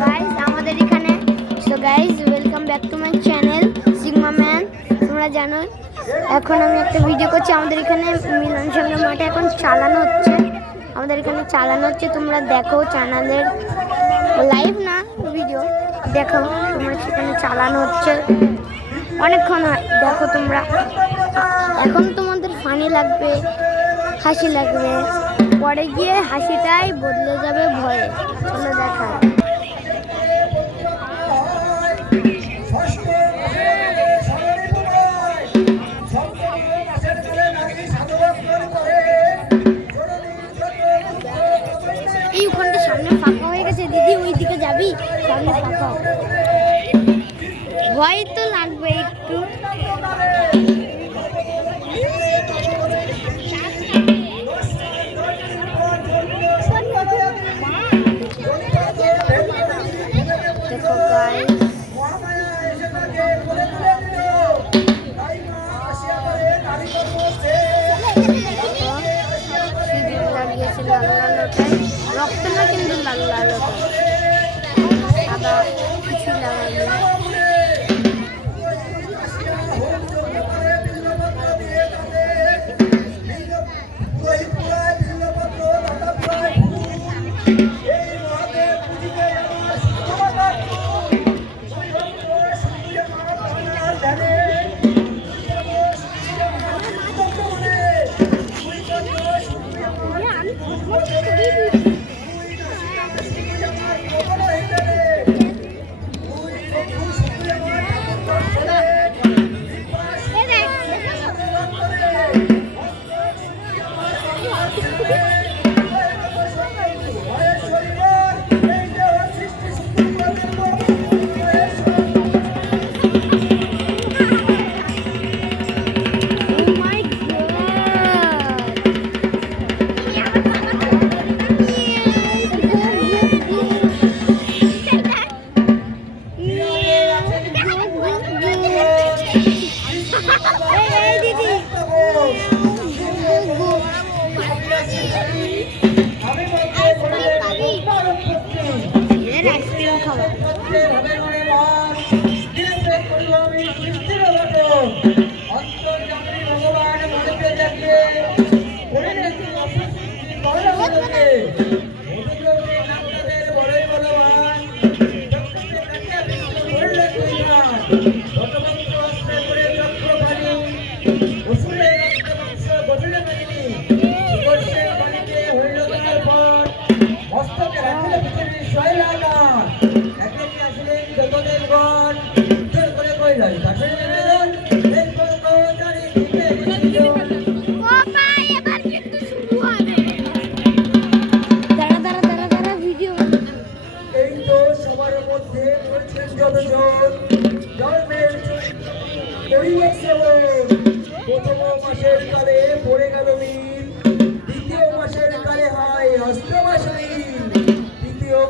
Guys আমাদের এখানে guys welcome back to my channel sigma man. তোমরা জানো এখন আমি একটা ভিডিও করছি। আমাদের এখানে মিলন সামনে মাঠে এখন চালানো হচ্ছে। তোমরা দেখো চ্যানেলের লাইভ না ভিডিও দেখো। তোমরা সেখানে চালানো হচ্ছে অনেকক্ষণ দেখো তোমরা। এখন তোমাদের ফানি লাগবে, হাসি লাগবে, পরে গিয়ে হাসিটাই বদলে যাবে ভয়ে। চলো দেখা। এই ওখানটা সামনে ফাঁকা হয়ে গেছে দিদি, ওই দিকে যাবি? সামনে ফাঁকা, ভয় তো লাগবে একটু। দেখো গাইস লাগিয়েছে লাল লাল, ওটাই রক্ত না কিন্তু লাল লাল, সাদা কিছু লাগাবে।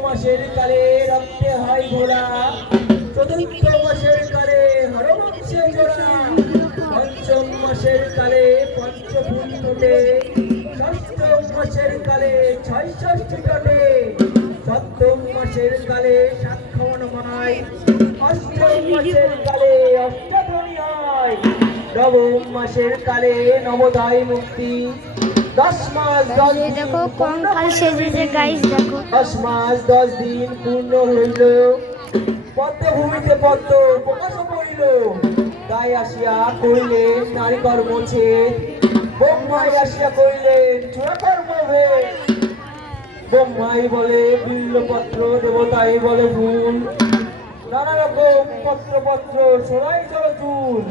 মাসের কালে রক্তে হয় ঘোড়া, চতুর্থ মাসের কালে হরবংশে জোড়া, পঞ্চম মাসের কালে পঞ্চফুল ফোটে, ষষ্ঠম মাসের কালে ৬৬টি কাটে, সপ্তম মাসের কালে সাতক্ষণ হয়, অষ্টম মাসের কালে অষ্টাধ্বনি হয়, নবম মাসের কালে নবদায় মুক্তি, 10 মাস 10 দিন দেখো কঙ্কাল সেজেছে গাইস। দেখো 10 মাস 10 দিন পূর্ণ হইল, পদ্মভূমিতে পদ্ম প্রকাশ করিল, তাই আসিয়া করিলেন নারী কর্ম ছেদ, ব্রহ্মাই আসিয়া করিলেন চূড়াকর্ম ভেদ। ব্রহ্মাই বলে বিল্লপত্র, দেবতাই বলে ফুল, নানা রকম পত্র সোনাই জলচুল।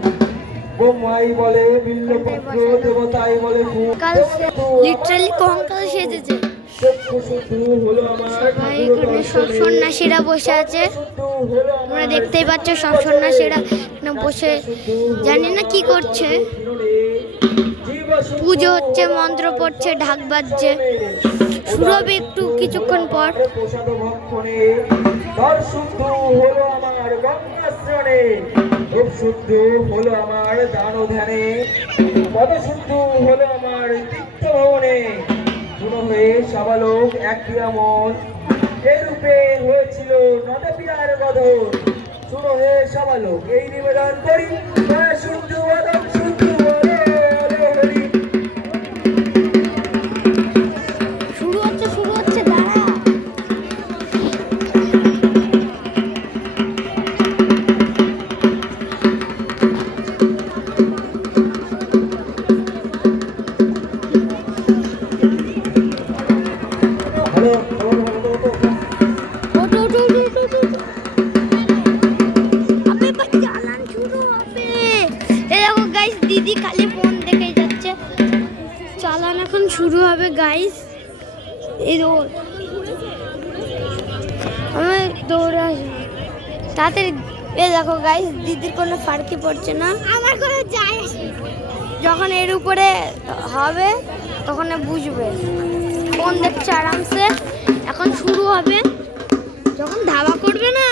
ব্রহ্মাই বলে বিল্লপত্র, দেবতাই বলে ফুল, লিটারালি কঙ্কাল সেজেছে। সবাই এখানে সব সন্ন্যাসীরা বসে আছে, তোমরা দেখতেই পাচ্ছ। সব সন্ন্যাসীরা বসে জানি না কি করছে, পুজো হচ্ছে, মন্ত্র পড়ছে, ঢাক বাজছে। শুরু হবে একটু কিছুক্ষণ পর। শুদ্ধ হলো আমার দান ধ্যানে, পদশুদ্ধ হলো আমার তীর্থ ভবনে, গুণ হয়ে সবালোক এক ক্রিয়ামন, এই রূপে হয়েছিল নদে পিরার বদল শুনো হে সবালোক এই নিবেদন করি জয় শুদ্ধ বদন শুদ্ধ বলে হরি। শুরু হচ্ছে দাঁড়া। হ্যালো ওটো আবে বাচ্চা চালান শুরু হবে। এই দেখো গাইস দিদি খালি ফোন দেখে যাচ্ছে। চালান এখন শুরু হবে গাইস। এই দৌড় আমি দৌড়ে আসবো তাড়াতাড়ি। এই দেখো গাইস দিদির কোনো ফারকি পড়ছে না, আমার কোনো যায় আসে না। যখন এর উপরে হবে তখন বুঝবে। ফোন দেখছে আরামসে। এখন শুরু হবে, যখন ধাবা করবে না